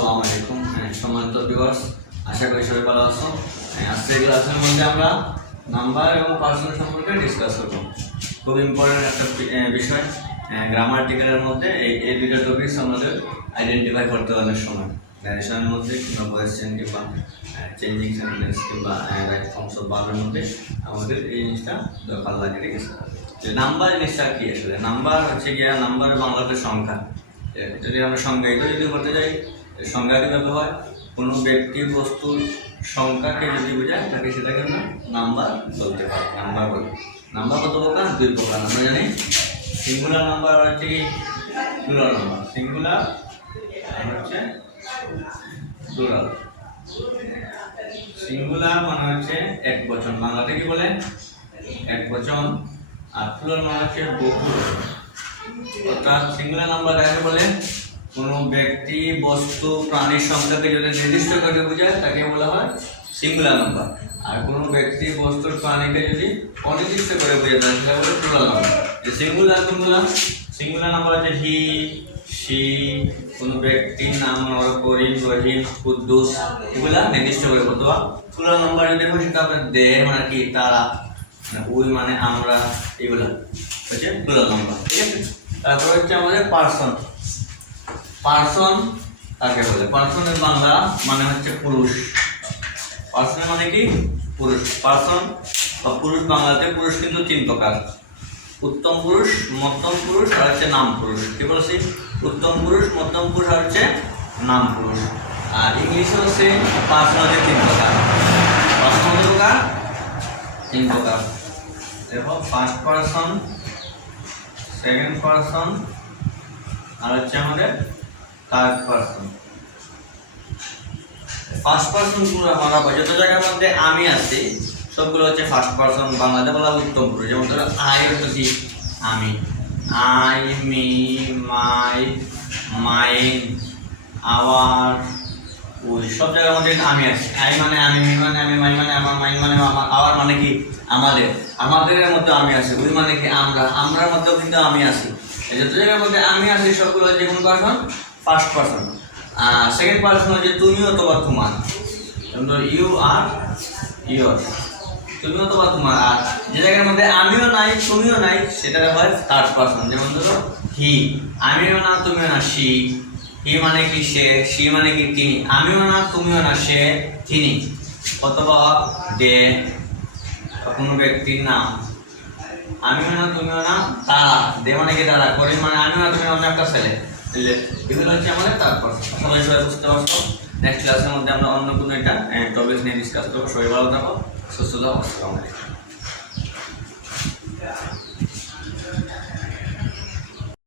আসসালামু আলাইকুম। হ্যাঁ, সম্মানিত আশা করি সবাই ভালো আছো। হ্যাঁ, ক্লাসের মধ্যে আমরা নাম্বার এবং পার্সোনাল সম্পর্কে ডিসকাস খুব ইম্পর্টেন্ট একটা বিষয়। গ্রামাটিক্যালের মধ্যে এই এই টপিকস আমাদের আইডেন্টিফাই করতে অনেক সময়। মধ্যে কিংবা কিংবা চেঞ্জিং সেন্টেন্স কিংবা রাইট ফর্মস অফ মধ্যে আমাদের এই জিনিসটা দরকার লাগে ঠিক আছে? যে নাম্বার জিনিসটা কি আসলে? নাম্বার হচ্ছে গিয়া নাম্বার বাংলাতে সংখ্যা। যদি আমরা সংজ্ঞায়িত যদি করতে এ সংজ্ঞা কীভাবে হয়। কোনো ব্যক্তির বস্তুর সংখ্যাকে যদি বোঝায়, তাকে সেটাকে আমরা নাম্বার বলতে পারি। নাম্বার বলি। নাম্বার কত প্রকার? দুই প্রকার। আমরা জানি সিঙ্গুলার নাম্বার হচ্ছে কি প্লুরাল নাম্বার। সিঙ্গুলার হচ্ছে প্লুরাল। সিঙ্গুলার মানে হচ্ছে এক বচন। বাংলাতে কি বলে? এক বচন। আর প্লুরাল মানে হচ্ছে বহু অর্থাৎ সিঙ্গুলার নাম্বার কাকে বলে? কোনো ব্যক্তি বস্তু প্রাণীর সংখ্যাকে যদি নির্দিষ্ট করে বোঝায়, তাকে বলা হয় সিঙ্গুলার নাম্বার আর কোনো ব্যক্তি বস্তুর প্রাণীকে যদি অনির্দিষ্ট করে বোঝায়, তাহলে সেটা বলে প্লুরাল নাম্বার যে সিঙ্গুলার কোনগুলা? সিঙ্গুলার নাম্বার হচ্ছে হি সি কোনো ব্যক্তির নাম আমরা করিম রহিম কুদ্দুস, এগুলা নির্দিষ্ট করে অথবা প্লুরাল নাম্বার যদি হয় সেটা আপনার দেহ মানে কি? তারা মানে ওই মানে আমরা, এগুলা। হচ্ছে প্লুরাল নাম্বার ঠিক আছে? তারপর হচ্ছে আমাদের পার্সন পার্সন তাকে বলে? পার্সনের বাংলা মানে হচ্ছে পুরুষ। পার্সন মানে কি? পুরুষ। পার্সন বা পুরুষ বাংলাতে পুরুষ কিন্তু তিন প্রকার। উত্তম পুরুষ, মধ্যম পুরুষ আর হচ্ছে নাম পুরুষ। কি বলছি? উত্তম পুরুষ, মধ্যম পুরুষ আর হচ্ছে নাম পুরুষ। আর ইংলিশে হচ্ছে পার্সন হচ্ছে তিন প্রকার। পার্সন কত প্রকার? তিন প্রকার। দেখো ফার্স্ট পার্সন সেকেন্ড পার্সন আর হচ্ছে আমাদের থার্ড পার্সন ফার্স্ট পার্সনগুলো আমরা যত জায়গার মধ্যে আমি আছি, সবগুলো হচ্ছে ফার্স্ট পার্সন বাংলাতে বলা উত্তম পুরুষ। যেমন ধরো আই হচ্ছে আমি। I me my mine our ওই সব জায়গার মধ্যে আমি আছি। আই মানে আমি মি মানে আমি মাই মানে আমার মাইন মানে আমার আওয়ার মানে কি? আমাদের। আমাদের মধ্যে আমি আছি, ওই মানে কি? আমরা। আমরার মধ্যেও কিন্তু আমি আছি। যত জায়গার মধ্যে আমি আছি, সবগুলো হচ্ছে কোন ফার্স্ট পার্সন সেকেন্ড পার্সন হচ্ছে তুমি অথবা তোমার ধরো ইউ আর ইয়র তুমি অথবা তোমার। আর যে জায়গার মধ্যে আমিও নাই, তুমিও নাই সেটা হয় থার্ড পার্সন যেমন ধরো হি আমিও না, তুমিও না সি হি মানে কি সে? সি মানে কি তিনি? আমিও না, তুমিও না, সে তিনি। অথবা দে, কোনো ব্যক্তির নাম। আমিও না, তুমিও না, তারা। দে মানে কি তারা? করি মানে আমিও না তুমি অন্য একটা ছেলে। এগুলো হচ্ছে আমাদের, তারপর সবাই সবাই বুঝতে পারছ। নেক্সট ক্লাসের মধ্যে আমরা অন্য কোনো একটা টপিক নিয়ে ডিসকাস করব। সবাই ভালো থাকো, সুস্থ থাকো, আসসালামু আলাইকুম।